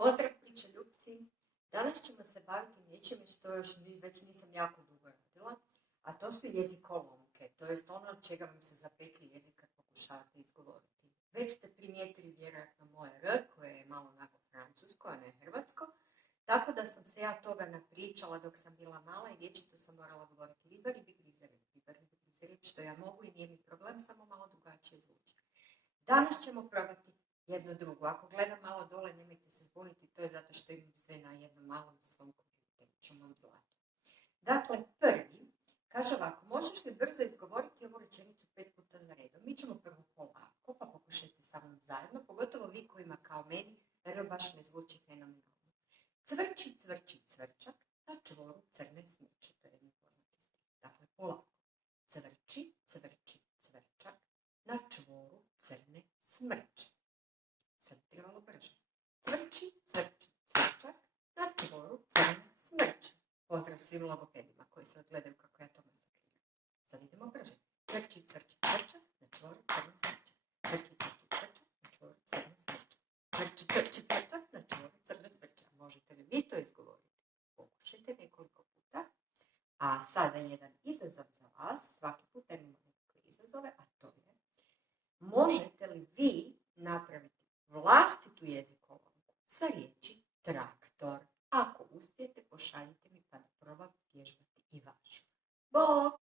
Pozdrav priče ljubci! Danas ćemo se baviti nečime što još već nisam jako dugo radila, a to su jezikolomke, to jest ono od čega vam se zapetlji jezik kad pokušavate izgovoriti. Već ste primijetili vjerojatno moje R, koje je malo onako francusko, a ne hrvatsko, tako da sam se ja toga napričala dok sam bila mala i vječito sam morala govoriti riba, ribi, grize, što ja mogu i nije mi problem, samo malo drugačije zvuči. Danas ćemo probati jedno drugo. Ako gledam malo dole, nemojte se zbuniti, to je zato što imam sve na jednom malom svom kompjuteriću, zlatu. Dakle, prvi, kaže ovako, možeš li brzo izgovoriti ovu rečenicu 5 puta za redom? Mi ćemo prvo polako, pa pokušajte sa mnom zajedno, pogotovo vi kojima kao meni, jer baš ne zvuči fenomenalno. Cvrči, cvrči, cvrčak, na čvoru crne smeće, to je jedan poznati stih. Dakle, polako. Cvrči, cvrči, cvrčak, na čvoru crne smrče. Sad trebalo brže. Cvrči, cvrči, cvrčak, na čvoru crne smrče. Pozdrav svim logopedima koji sad gledaju kako ja to masakriram. Sad idemo brže. Cvrči, cvrči, cvrčak, na čvoru crne smrče. Cvrči, cvrči, cvrčak, na čvoru crne smrče. Cvrči, cvrči, cvrčak, na čvoru crne smrče. Možete li vi to izgovoriti? Pokušajte nekoliko puta. A sada jedan izazov za vas. Svaki puta imamo nekakve izazove, a to je: možete li vi napraviti vlastitu jezikolomku sa riječi traktor? Ako uspijete, pošaljite mi pa da probam vježbati i vašu. Bok!